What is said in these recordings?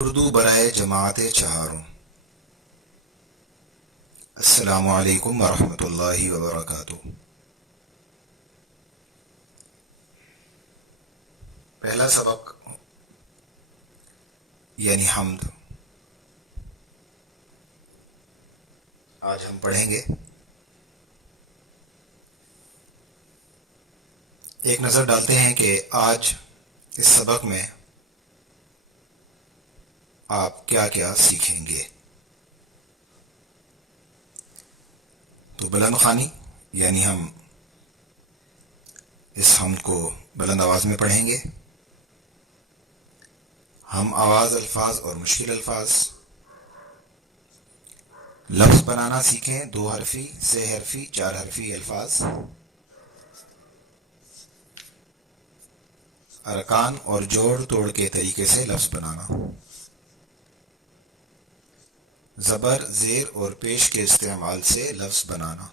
اردو برائے جماعت چہارم۔ السلام علیکم ورحمۃ اللہ وبرکاتہ۔ پہلا سبق یعنی حمد آج ہم پڑھیں گے۔ ایک نظر ڈالتے ہیں کہ آج اس سبق میں آپ کیا کیا سیکھیں گے۔ تو بلند خوانی یعنی ہم اس حمد کو بلند آواز میں پڑھیں گے۔ ہم آواز الفاظ اور مشکل الفاظ، لفظ بنانا سیکھیں، 2 حرفی، 3 حرفی، 4 حرفی الفاظ، ارکان اور جوڑ توڑ کے طریقے سے لفظ بنانا، زبر، زیر اور پیش کے استعمال سے لفظ بنانا،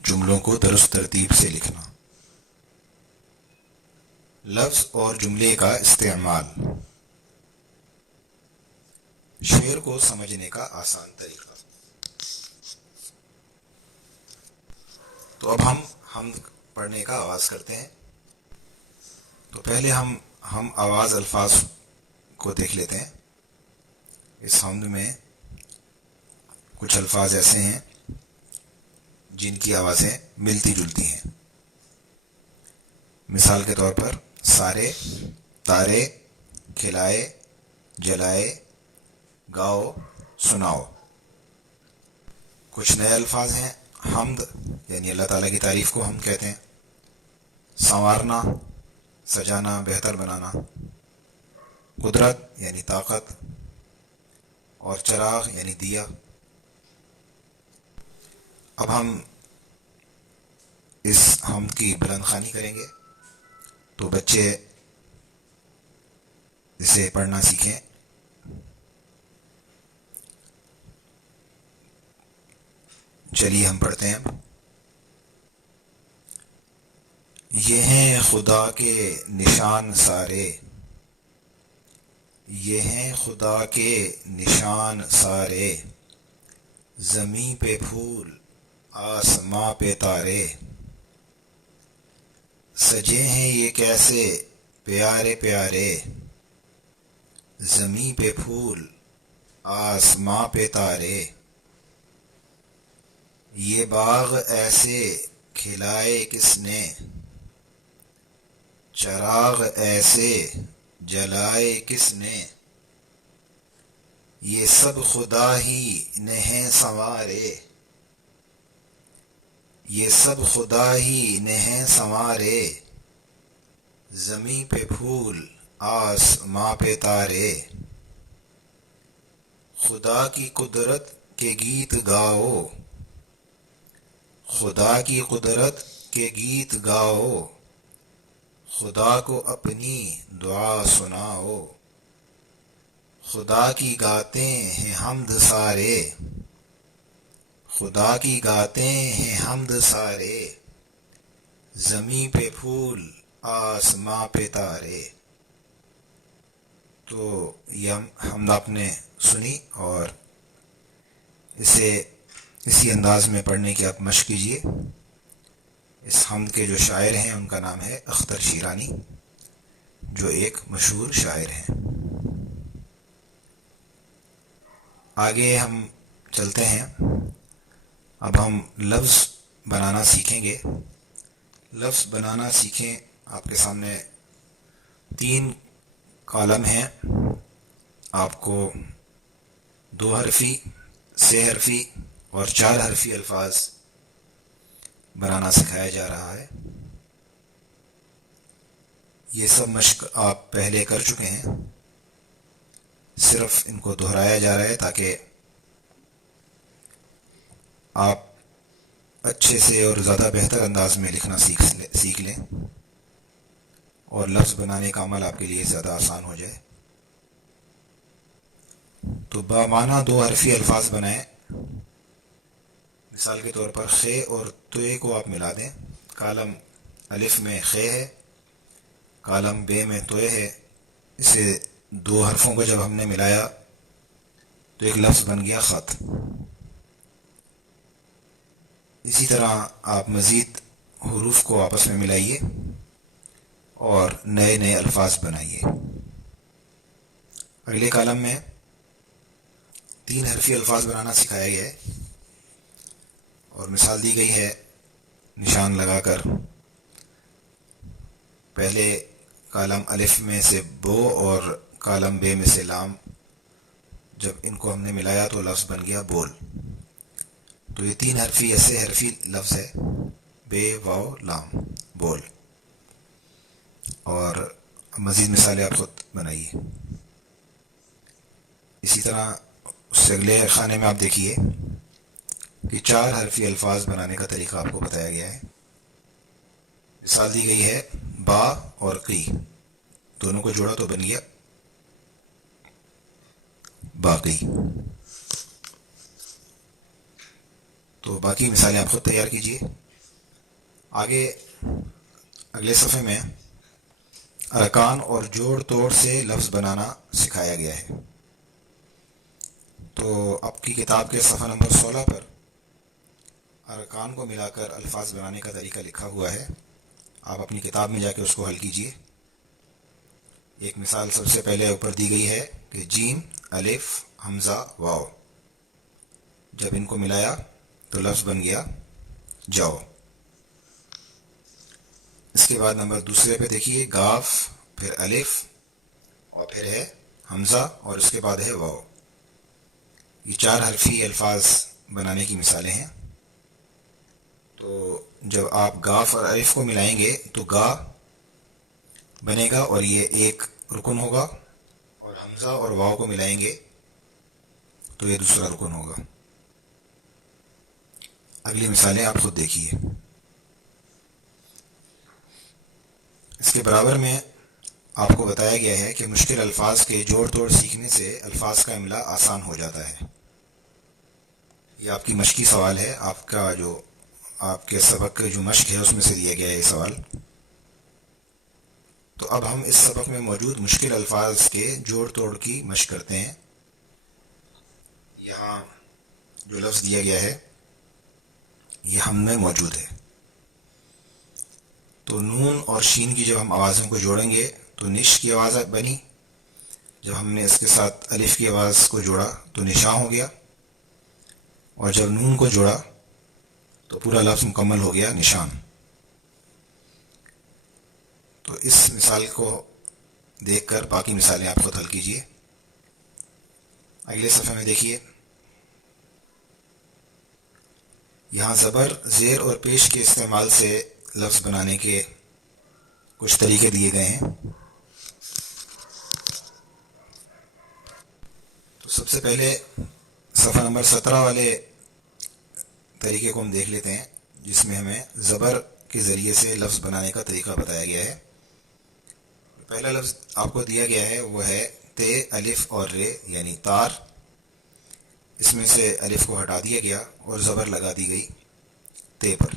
جملوں کو درست ترتیب سے لکھنا، لفظ اور جملے کا استعمال، شعر کو سمجھنے کا آسان طریقہ۔ تو اب ہم حمد پڑھنے کا آغاز کرتے ہیں۔ تو پہلے ہم آواز الفاظ کو دیکھ لیتے ہیں۔ اس حمد میں کچھ الفاظ ایسے ہیں جن کی آوازیں ملتی جلتی ہیں۔ مثال کے طور پر سارے، تارے، کھلائے، جلائے، گاؤ، سناؤ۔ کچھ نئے الفاظ ہیں۔ حمد یعنی اللہ تعالیٰ کی تعریف کو حمد کہتے ہیں۔ سنوارنا، سجانا، بہتر بنانا۔ قدرت یعنی طاقت، اور چراغ یعنی دیا۔ اب ہم اس حمد کی بلند خوانی کریں گے تو بچے اسے پڑھنا سیکھیں۔ چلیے ہم پڑھتے ہیں۔ یہ ہیں خدا کے نشان سارے، یہ ہیں خدا کے نشان سارے، زمیں پہ پھول، آسماں پہ تارے، سجے ہیں یہ کیسے پیارے پیارے، زمیں پہ پھول، آسماں پہ تارے، یہ باغ ایسے کھلائے کس نے، چراغ ایسے جلائے کس نے، یہ سب خدا ہی نے ہیں سنوارے، یہ سب خدا ہی نے ہیں سنوارے، زمیں پہ پھول، آسماں پہ تارے، خدا کی قدرت کے گیت گاؤ، خدا کی قدرت کے گیت گاؤ، خدا کو اپنی دعا سناؤ، خدا کی گاتے ہیں حمد سارے، خدا کی گاتے ہیں حمد سارے، زمیں پہ پھول، آسماں پہ تارے۔ تو یہ حمد آپ نے سنی اور اسے اسی انداز میں پڑھنے کی آپ مشق کیجیے۔ اس حمد کے جو شاعر ہیں ان کا نام ہے اختر شیرانی، جو ایک مشہور شاعر ہیں۔ آگے ہم چلتے ہیں۔ اب ہم لفظ بنانا سیکھیں گے۔ لفظ بنانا سیکھیں۔ آپ کے سامنے 3 کالم ہیں۔ آپ کو 2 حرفی، 3 حرفی اور 4 حرفی الفاظ بنانا سکھایا جا رہا ہے۔ یہ سب مشق آپ پہلے کر چکے ہیں، صرف ان کو دہرایا جا رہا ہے تاکہ آپ اچھے سے اور زیادہ بہتر انداز میں لکھنا سیکھ لیں اور لفظ بنانے کا عمل آپ کے لیے زیادہ آسان ہو جائے۔ تو بامعنی 2 حرفی الفاظ بنائیں۔ مثال کے طور پر خے اور توئے کو آپ ملا دیں۔ کالم الف میں خے ہے، کالم بے میں توئے ہے، اسے دو حرفوں کو جب ہم نے ملایا تو ایک لفظ بن گیا خط. اسی طرح آپ مزید حروف کو آپس میں ملائیے اور نئے نئے الفاظ بنائیے. اگلے کالم میں 3 حرفی الفاظ بنانا سکھایا گیا ہے اور مثال دی گئی ہے نشان لگا کر. پہلے کالم الف میں سے بو اور کالم بے میں سے لام، جب ان کو ہم نے ملایا تو لفظ بن گیا بول. تو یہ 3 حرفی ایسے حرفی لفظ ہے، بے واو لام، بول. اور مزید مثالیں آپ خود بنائیے. اسی طرح اس سے اگلے خانے میں آپ دیکھیے کہ 4 حرفی الفاظ بنانے کا طریقہ آپ کو بتایا گیا ہے. مثال دی گئی ہے با اور قی، دونوں کو جوڑا تو بن گیا باقی. تو باقی مثالیں آپ خود تیار کیجیے. آگے اگلے صفحے میں ارکان اور جوڑ توڑ سے لفظ بنانا سکھایا گیا ہے. تو آپ کی کتاب کے صفحہ نمبر 16 پر ارکان کو ملا کر الفاظ بنانے کا طریقہ لکھا ہوا ہے. آپ اپنی کتاب میں جا کے اس کو حل کیجیے. ایک مثال سب سے پہلے اوپر دی گئی ہے کہ جیم الف حمزہ واو، جب ان کو ملایا تو لفظ بن گیا جاؤ. اس کے بعد نمبر دوسرے پہ دیکھیے گاف، پھر الف اور پھر ہے حمزہ اور اس کے بعد ہے واو. یہ 4 حرفی الفاظ بنانے کی مثالیں ہیں. تو جب آپ گاف اور الف کو ملائیں گے تو گا بنے گا اور یہ ایک رکن ہوگا، اور حمزہ اور واو کو ملائیں گے تو یہ دوسرا رکن ہوگا. اگلی مثالیں آپ خود دیکھیے. اس کے برابر میں آپ کو بتایا گیا ہے کہ مشکل الفاظ کے جوڑ توڑ سیکھنے سے الفاظ کا املا آسان ہو جاتا ہے. یہ آپ کی مشقی سوال ہے، آپ کا جو آپ کے سبق جو مشق ہے اس میں سے دیا گیا ہے یہ سوال. تو اب ہم اس سبق میں موجود مشکل الفاظ کے جوڑ توڑ کی مشق کرتے ہیں. یہاں جو لفظ دیا گیا ہے یہ ہم میں موجود ہے. تو نون اور شین کی جب ہم آوازوں کو جوڑیں گے تو نش کی آواز بنی، جب ہم نے اس کے ساتھ الف کی آواز کو جوڑا تو نشاں ہو گیا، اور جب نون کو جوڑا تو پورا لفظ مکمل ہو گیا نشان. تو اس مثال کو دیکھ کر باقی مثالیں آپ خود حل کیجیے. اگلے صفحے میں دیکھیے، یہاں زبر زیر اور پیش کے استعمال سے لفظ بنانے کے کچھ طریقے دیے گئے ہیں. تو سب سے پہلے صفحہ نمبر 17 والے طریقے کو ہم دیکھ لیتے ہیں، جس میں ہمیں زبر کے ذریعے سے لفظ بنانے کا طریقہ بتایا گیا ہے. پہلا لفظ آپ کو دیا گیا ہے وہ ہے تے الف اور رے یعنی تار. اس میں سے الف کو ہٹا دیا گیا اور زبر لگا دی گئی تے پر.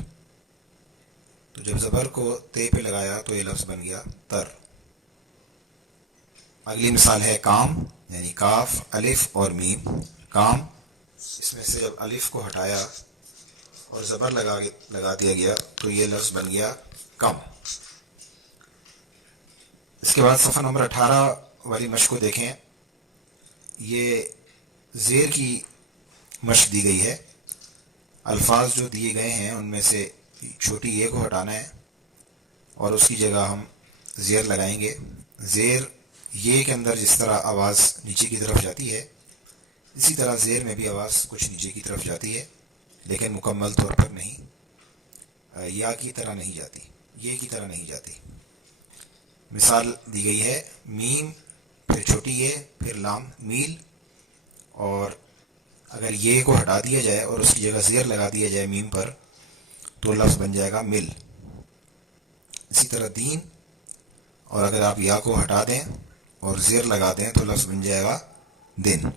تو جب زبر کو تے پہ لگایا تو یہ لفظ بن گیا تر. اگلی مثال ہے کام یعنی کاف الف اور میم کام. اس میں سے جب الف کو ہٹایا اور زبر لگا دیا گیا تو یہ لفظ بن گیا کم. اس کے بعد صفحہ نمبر 18 والی مشق کو دیکھیں. یہ زیر کی مشق دی گئی ہے. الفاظ جو دیے گئے ہیں ان میں سے چھوٹی یہ کو ہٹانا ہے اور اس کی جگہ ہم زیر لگائیں گے. زیر یہ کے اندر جس طرح آواز نیچے کی طرف جاتی ہے اسی طرح زیر میں بھی آواز کچھ نیچے کی طرف جاتی ہے، لیکن مکمل طور پر نہیں، یا کی طرح نہیں جاتی، یہ کی طرح نہیں جاتی. مثال دی گئی ہے میم پھر چھوٹی یہ پھر لام میل، اور اگر یہ کو ہٹا دیا جائے اور اس کی جگہ زیر لگا دیا جائے میم پر تو لفظ بن جائے گا مل. اسی طرح دین، اور اگر آپ یا کو ہٹا دیں اور زیر لگا دیں تو لفظ بن جائے گا دن.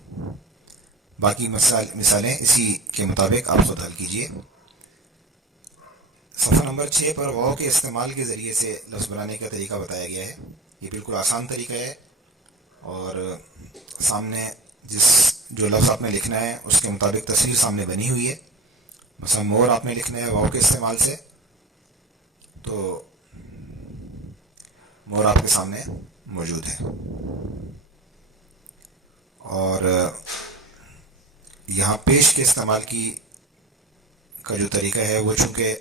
باقی مثالیں اسی کے مطابق آپ خود حل کیجیے. صفحہ نمبر 6 پر واو کے استعمال کے ذریعے سے لفظ بنانے کا طریقہ بتایا گیا ہے. یہ بالکل آسان طریقہ ہے. اور سامنے جو لفظ آپ نے لکھنا ہے اس کے مطابق تصویر سامنے بنی ہوئی ہے. مثلا مور آپ نے لکھنا ہے واؤ کے استعمال سے، تو مور آپ کے سامنے موجود ہے. اور یہاں پیش کے استعمال کا جو طریقہ ہے وہ چونکہ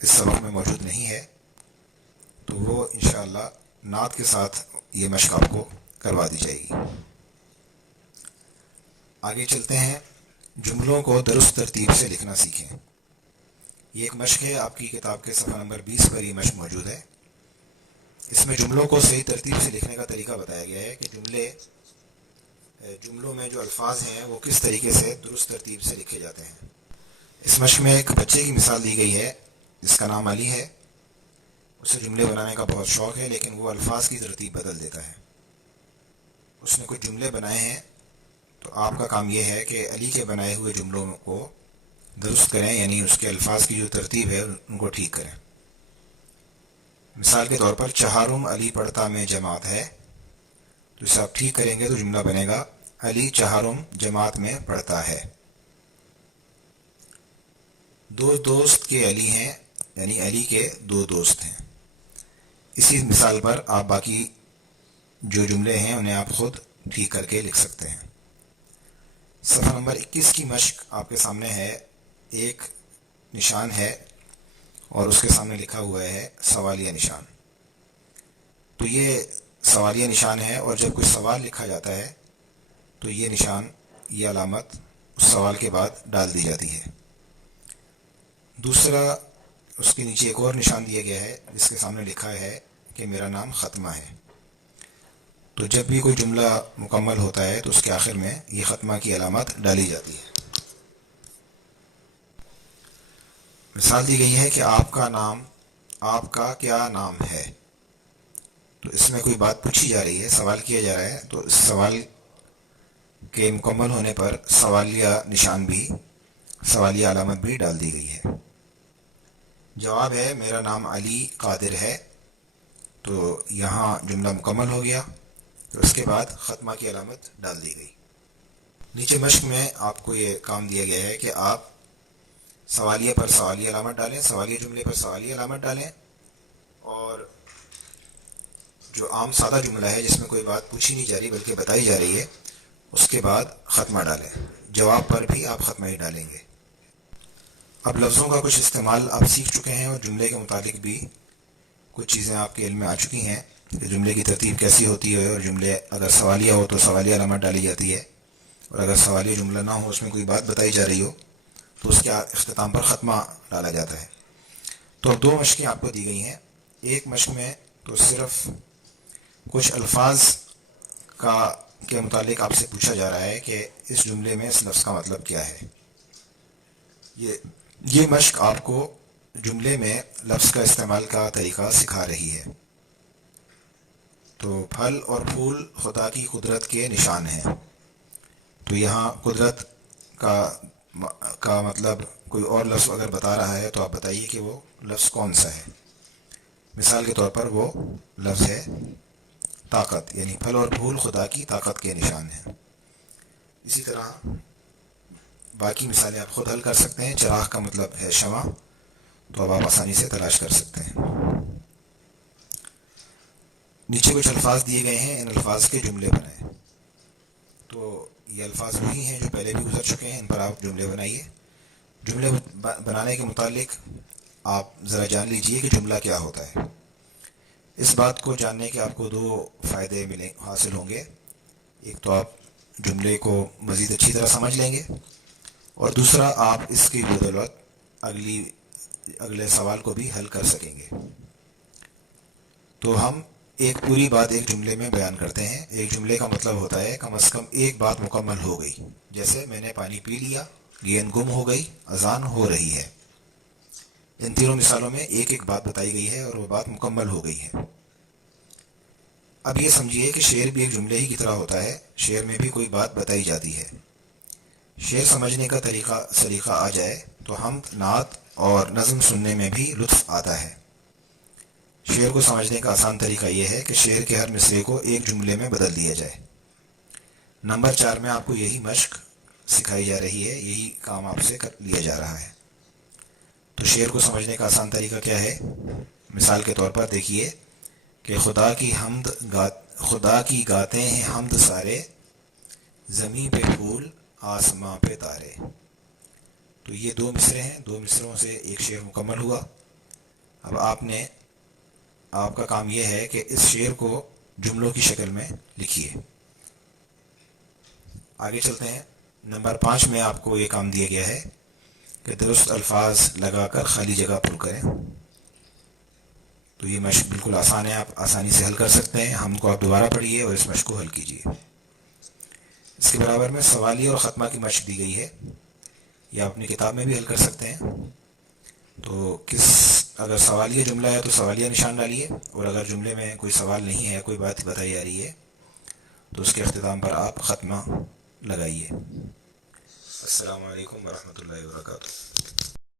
اس سبق میں موجود نہیں ہے، تو وہ انشاءاللہ نعت کے ساتھ یہ مشق آپ کو کروا دی جائے گی. آگے چلتے ہیں، جملوں کو درست ترتیب سے لکھنا سیکھیں. یہ ایک مشق ہے، آپ کی کتاب کے صفحہ نمبر 20 پر یہ مشق موجود ہے. اس میں جملوں کو صحیح ترتیب سے لکھنے کا طریقہ بتایا گیا ہے کہ جملوں میں جو الفاظ ہیں وہ کس طریقے سے درست ترتیب سے لکھے جاتے ہیں. اس مشق میں ایک بچے کی مثال دی گئی ہے جس کا نام علی ہے. اسے جملے بنانے کا بہت شوق ہے، لیکن وہ الفاظ کی ترتیب بدل دیتا ہے. اس نے کچھ جملے بنائے ہیں، تو آپ کا کام یہ ہے کہ علی کے بنائے ہوئے جملوں کو درست کریں، یعنی اس کے الفاظ کی جو ترتیب ہے ان کو ٹھیک کریں. مثال کے طور پر چہارم علی پڑھتا میں جماعت ہے، تو اسے آپ ٹھیک کریں گے تو جملہ بنے گا علی چہارم جماعت میں پڑھتا ہے. دو دوست کے علی ہیں، یعنی علی کے دو دوست ہیں. اسی مثال پر آپ باقی جو جملے ہیں انہیں آپ خود ٹھیک کر کے لکھ سکتے ہیں. صفحہ نمبر 21 کی مشق آپ کے سامنے ہے. ایک نشان ہے اور اس کے سامنے لکھا ہوا ہے سوالیہ نشان. تو یہ سوالیہ نشان ہے، اور جب کوئی سوال لکھا جاتا ہے تو یہ نشان، یہ علامت اس سوال کے بعد ڈال دی جاتی ہے. دوسرا، اس کے نیچے ایک اور نشان دیا گیا ہے جس کے سامنے لکھا ہے کہ میرا نام ختمہ ہے. تو جب بھی کوئی جملہ مکمل ہوتا ہے تو اس کے آخر میں یہ ختمہ کی علامت ڈالی جاتی ہے. مثال دی گئی ہے کہ آپ کا کیا نام ہے. تو اس میں کوئی بات پوچھی جا رہی ہے، سوال کیا جا رہا ہے، تو اس سوال کے مکمل ہونے پر سوالیہ علامت بھی ڈال دی گئی ہے. جواب ہے میرا نام علی قادر ہے. تو یہاں جملہ مکمل ہو گیا، تو اس کے بعد ختمہ کی علامت ڈال دی گئی. نیچے مشق میں آپ کو یہ کام دیا گیا ہے کہ آپ سوالیہ پر سوالیہ علامت ڈالیں، سوالیہ جملے پر سوالیہ علامت ڈالیں، اور جو عام سادہ جملہ ہے جس میں کوئی بات پوچھی نہیں جا رہی بلکہ بتائی جا رہی ہے، اس کے بعد ختمہ ڈالیں. جواب پر بھی آپ ختمہ ہی ڈالیں گے. اب لفظوں کا کچھ استعمال آپ سیکھ چکے ہیں، اور جملے کے متعلق بھی کچھ چیزیں آپ کے علم میں آ چکی ہیں کہ جملے کی ترتیب کیسی ہوتی ہے، اور جملے اگر سوالیہ ہو تو سوالیہ علامت ڈالی جاتی ہے، اور اگر سوالیہ جملہ نہ ہو، اس میں کوئی بات بتائی جا رہی ہو، تو اس کے اختتام پر ختمہ ڈالا جاتا ہے. تو اب 2 مشقیں آپ کو دی گئی ہیں. ایک مشق میں تو صرف کچھ الفاظ کے متعلق آپ سے پوچھا جا رہا ہے کہ اس جملے میں اس لفظ کا مطلب کیا ہے. یہ مشق آپ کو جملے میں لفظ کا استعمال کا طریقہ سکھا رہی ہے. تو پھل اور پھول خدا کی قدرت کے نشان ہیں. تو یہاں قدرت کا مطلب کوئی اور لفظ اگر بتا رہا ہے تو آپ بتائیے کہ وہ لفظ کون سا ہے. مثال کے طور پر وہ لفظ ہے طاقت، یعنی پھل اور پھول خدا کی طاقت کے نشان ہیں. اسی طرح باقی مثالیں آپ خود حل کر سکتے ہیں. چراغ کا مطلب ہے شمع، تو اب آپ آسانی سے تلاش کر سکتے ہیں. نیچے کچھ الفاظ دیے گئے ہیں، ان الفاظ کے جملے بنائیں. تو یہ الفاظ وہی ہیں جو پہلے بھی گزر چکے ہیں، ان پر آپ جملے بنائیے. جملے بنانے کے متعلق آپ ذرا جان لیجئے کہ جملہ کیا ہوتا ہے. اس بات کو جاننے کے آپ کو 2 فائدے حاصل ہوں گے. ایک تو آپ جملے کو مزید اچھی طرح سمجھ لیں گے، اور دوسرا آپ اس کی بدولت اگلے سوال کو بھی حل کر سکیں گے. تو ہم ایک پوری بات ایک جملے میں بیان کرتے ہیں. ایک جملے کا مطلب ہوتا ہے کم از کم ایک بات مکمل ہو گئی. جیسے میں نے پانی پی لیا، گیند گم ہو گئی، اذان ہو رہی ہے. ان تینوں مثالوں میں ایک ایک بات بتائی گئی ہے اور وہ بات مکمل ہو گئی ہے. اب یہ سمجھیے کہ شعر بھی ایک جملے ہی کی طرح ہوتا ہے. شعر میں بھی کوئی بات بتائی جاتی ہے. شعر سمجھنے کا سلیقہ آ جائے تو حمد، نعت اور نظم سننے میں بھی لطف آتا ہے. شعر کو سمجھنے کا آسان طریقہ یہ ہے کہ شعر کے ہر مصرعے کو ایک جملے میں بدل دیا جائے۔ نمبر 4 میں آپ کو یہی مشق سکھائی جا رہی ہے، یہی کام آپ سے لیا جا رہا ہے۔ تو شعر کو سمجھنے کا آسان طریقہ کیا ہے؟ مثال کے طور پر دیکھیے کہ خدا کی گاتے ہیں حمد سارے، زمیں پہ پھول آسماں پہ تارے۔ تو یہ 2 مصرے ہیں، 2 مصروں سے ایک شعر مکمل ہوا۔ اب آپ کا کام یہ ہے کہ اس شعر کو جملوں کی شکل میں لکھیے۔ آگے چلتے ہیں۔ نمبر 5 میں آپ کو یہ کام دیا گیا ہے کہ درست الفاظ لگا کر خالی جگہ پر کریں۔ تو یہ مشق بالکل آسان ہے، آپ آسانی سے حل کر سکتے ہیں۔ ہم کو آپ دوبارہ پڑھیے اور اس مشق کو حل کیجیے۔ اس کے برابر میں سوالیہ اور ختمہ کی مشق دی گئی ہے، یہ آپ اپنی کتاب میں بھی حل کر سکتے ہیں۔ تو اگر سوالیہ جملہ ہے تو سوالیہ نشان ڈالیے، اور اگر جملے میں کوئی سوال نہیں ہے، کوئی بات بتائی جا رہی ہے، تو اس کے اختتام پر آپ ختمہ لگائیے۔ السلام علیکم ورحمۃ اللہ وبرکاتہ۔